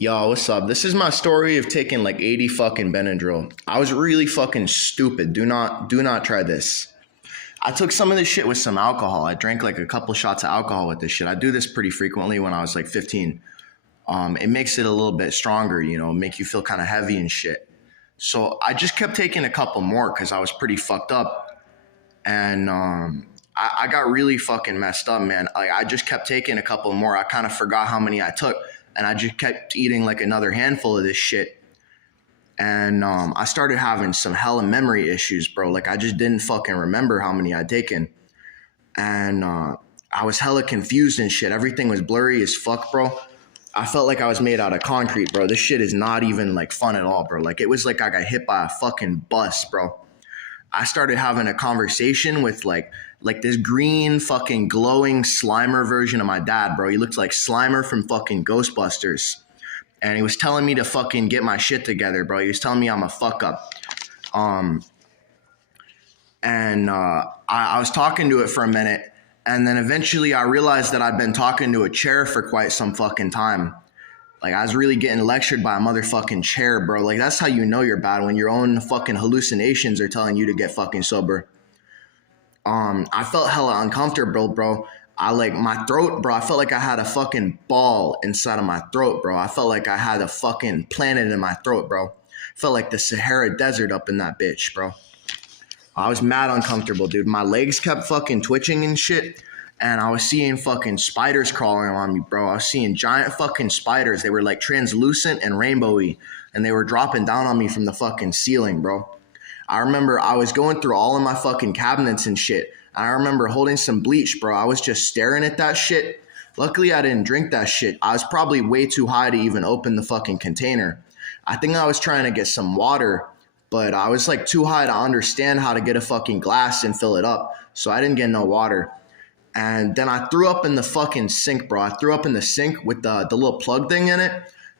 Yo, what's up? This is my story of taking like 80 fucking Benadryl. I was really fucking stupid. Do not try this. I took some of this shit with some alcohol. I drank like a couple shots of alcohol with this shit. I do this pretty frequently when I was like 15. It makes it a little bit stronger, make you feel kind of heavy and shit. So I just kept taking a couple more because I was pretty fucked up. And I got really fucking messed up, man. Like I just kept taking a couple more. I kind of forgot how many I took. And I just kept eating like another handful of this shit. And I started having some hella memory issues, bro. Like I just didn't fucking remember how many I'd taken. And I was hella confused and shit. Everything was blurry as fuck, bro. I felt like I was made out of concrete, bro. This shit is not even like fun at all, bro. Like it was like I got hit by a fucking bus, bro. I started having a conversation with like this green fucking glowing Slimer version of my dad, bro. He looked like Slimer from fucking Ghostbusters. And he was telling me to fucking get my shit together, bro. He was telling me I'm a fuck up. I was talking to it for a minute. And then eventually I realized that I'd been talking to a chair for quite some fucking time. Like I was really getting lectured by a motherfucking chair, bro. Like that's how you know you're bad, when your own fucking hallucinations are telling you to get fucking sober. I felt hella uncomfortable, bro. I like my throat, bro. I felt like I had a fucking ball inside of my throat, bro. I felt like I had a fucking planet in my throat, bro. Felt like the Sahara Desert up in that bitch, bro. I was mad uncomfortable, dude. My legs kept fucking twitching and shit. And I was seeing fucking spiders crawling on me, bro. I was seeing giant fucking spiders. They were like translucent and rainbowy. And they were dropping down on me from the fucking ceiling, bro. I remember I was going through all of my fucking cabinets and shit. I remember holding some bleach, bro. I was just staring at that shit. Luckily, I didn't drink that shit. I was probably way too high to even open the fucking container. I think I was trying to get some water, but I was like too high to understand how to get a fucking glass and fill it up. So I didn't get no water. And then I threw up in the fucking sink, bro. I threw up in the sink with the little plug thing in it.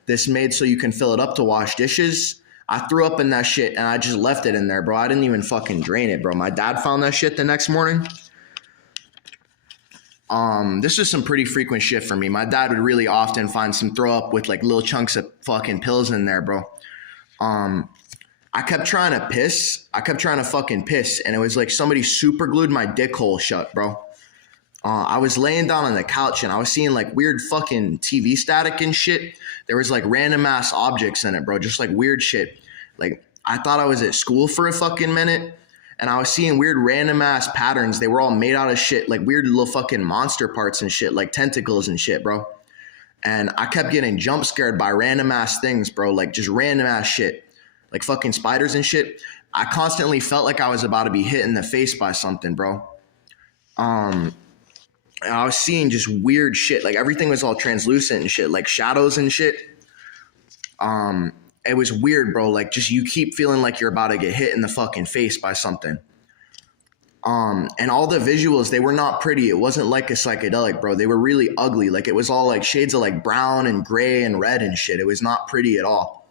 This made so you can fill it up to wash dishes. I threw up in that shit and I just left it in there, bro. I didn't even fucking drain it, bro. My dad found that shit the next morning. This is some pretty frequent shit for me. My dad would really often find some throw up with like little chunks of fucking pills in there, bro. I kept trying to piss. I kept trying to fucking piss. And it was like somebody super glued my dick hole shut, bro. I was laying down on the couch and I was seeing like weird fucking TV static and shit. There was like random ass objects in it, bro. Just like weird shit. Like I thought I was at school for a fucking minute and I was seeing weird random ass patterns. They were all made out of shit, like weird little fucking monster parts and shit, like tentacles and shit, bro. And I kept getting jump scared by random ass things, bro. Like just random ass shit, like fucking spiders and shit. I constantly felt like I was about to be hit in the face by something, bro. And I was seeing just weird shit. Like everything was all translucent and shit, like shadows and shit. It was weird, bro. Like just you keep feeling like you're about to get hit in the fucking face by something. And all the visuals, they were not pretty. It wasn't like a psychedelic, bro. They were really ugly. Like it was all like shades of like brown and gray and red and shit. It was not pretty at all.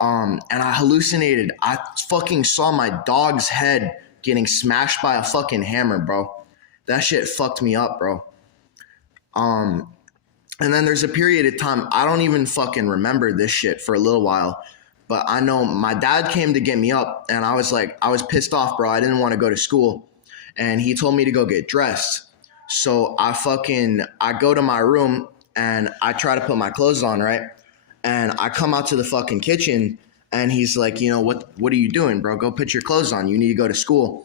And I hallucinated. I fucking saw my dog's head getting smashed by a fucking hammer, bro. That shit fucked me up, bro. And then there's a period of time, I don't even fucking remember this shit for a little while, but I know my dad came to get me up and I was pissed off, bro. I didn't want to go to school and he told me to go get dressed. So I go to my room and I try to put my clothes on, right? And I come out to the fucking kitchen and he's like, what are you doing, bro? Go put your clothes on. You need to go to school.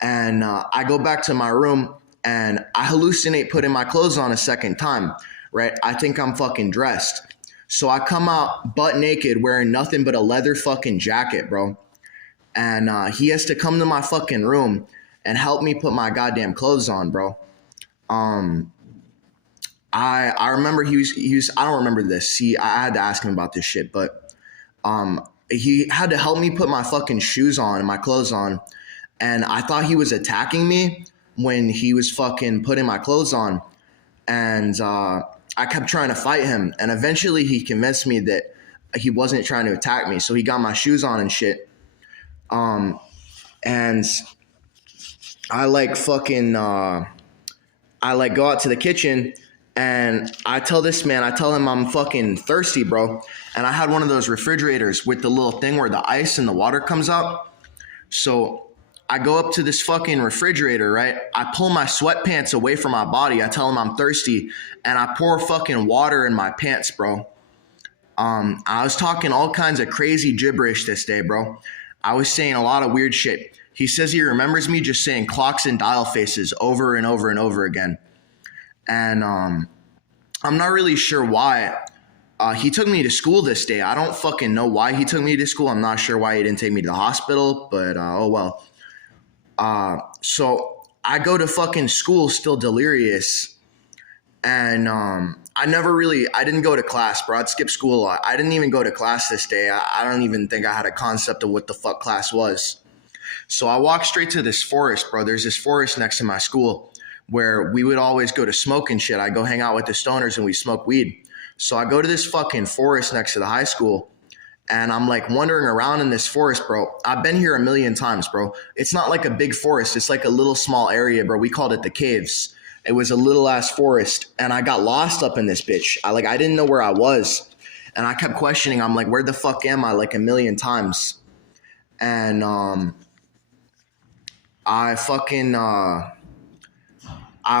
And I go back to my room and I hallucinate putting my clothes on a second time, right? I think I'm fucking dressed. So I come out butt naked wearing nothing but a leather fucking jacket, bro. And he has to come to my fucking room and help me put my goddamn clothes on, bro. I remember he was I don't remember this. I had to ask him about this shit, but he had to help me put my fucking shoes on and my clothes on. And I thought he was attacking me when he was fucking putting my clothes on. And I kept trying to fight him. And eventually he convinced me that he wasn't trying to attack me. So he got my shoes on and shit. And I like go out to the kitchen And I tell him I'm fucking thirsty, bro. And I had one of those refrigerators with the little thing where the ice and the water comes out. So I go up to this fucking refrigerator, right? I pull my sweatpants away from my body. I tell him I'm thirsty, and I pour fucking water in my pants, bro. I was talking all kinds of crazy gibberish this day, bro. I was saying a lot of weird shit. He says he remembers me just saying clocks and dial faces over and over and over again. And I'm not really sure why. He took me to school this day. I don't fucking know why he took me to school. I'm not sure why he didn't take me to the hospital, but oh well. So I go to fucking school still delirious. And I didn't go to class, bro. I'd skip school a lot. I didn't even go to class this day. I don't even think I had a concept of what the fuck class was. So I walked straight to this forest, bro. There's this forest next to my school where we would always go to smoke and shit. I go hang out with the stoners and we smoke weed. So I go to this fucking forest next to the high school, and I'm like wandering around in this forest, bro. I've been here a million times, bro. It's not like a big forest. It's like a little small area, bro. We called it the caves. It was a little ass forest, and I got lost up in this bitch. I didn't know where I was, and I kept questioning. I'm like, where the fuck am I? Like a million times. And I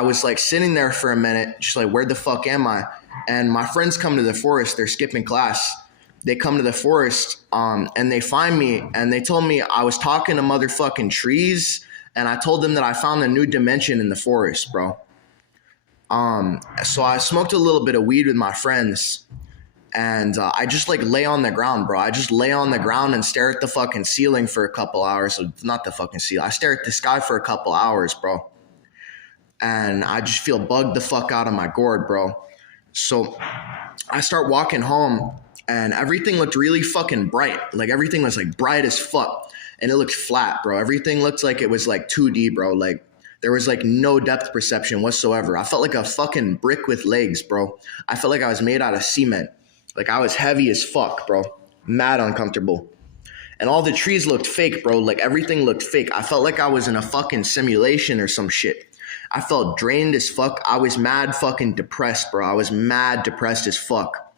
was like sitting there for a minute, just like, where the fuck am I? And my friends come to the forest. They're skipping class. They come to the forest, and they find me, and they told me I was talking to motherfucking trees, and I told them that I found a new dimension in the forest, bro. So I smoked a little bit of weed with my friends, and I just like lay on the ground, bro. I just lay on the ground and stare at the fucking ceiling for a couple hours. So not the fucking ceiling. I stare at the sky for a couple hours, bro. And I just feel bugged the fuck out of my gourd, bro. So I start walking home, and everything looked really fucking bright. Like everything was like bright as fuck, and it looked flat, bro. Everything looked like it was like 2D, bro. Like there was like no depth perception whatsoever. I felt like a fucking brick with legs, bro. I felt like I was made out of cement. Like I was heavy as fuck, bro. Mad uncomfortable. And all the trees looked fake, bro. Like everything looked fake. I felt like I was in a fucking simulation or some shit. I felt drained as fuck. I was mad fucking depressed, bro. I was mad depressed as fuck.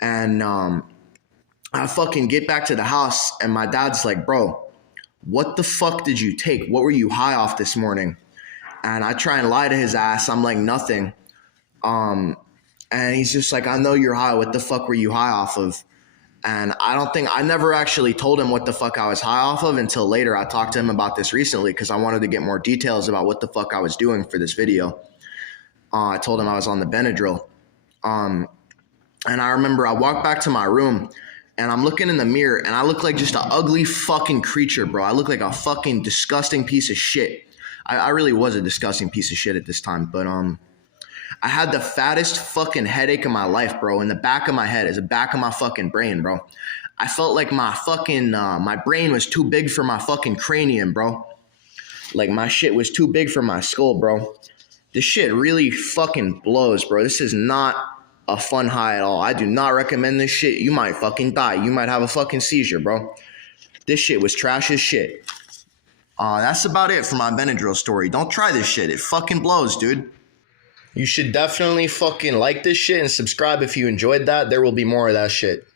And I fucking get back to the house, and my dad's like, bro, what the fuck did you take? What were you high off this morning? And I try and lie to his ass. I'm like, nothing. And he's just like, I know you're high. What the fuck were you high off of? And I never actually told him what the fuck I was high off of until later. I talked to him about this recently because I wanted to get more details about what the fuck I was doing for this video. I told him I was on the Benadryl. And I remember I walked back to my room, and I'm looking in the mirror, and I look like just an ugly fucking creature, bro. I look like a fucking disgusting piece of shit. I really was a disgusting piece of shit at this time, but I had the fattest fucking headache of my life, bro. In the back of my head, is the back of my fucking brain, bro. I felt like my fucking, my brain was too big for my fucking cranium, bro. Like my shit was too big for my skull, bro. This shit really fucking blows, bro. This is not a fun high at all. I do not recommend this shit. You might fucking die. You might have a fucking seizure, bro. This shit was trash as shit. That's about it for my Benadryl story. Don't try this shit. It fucking blows, dude. You should definitely fucking like this shit and subscribe if you enjoyed that. There will be more of that shit.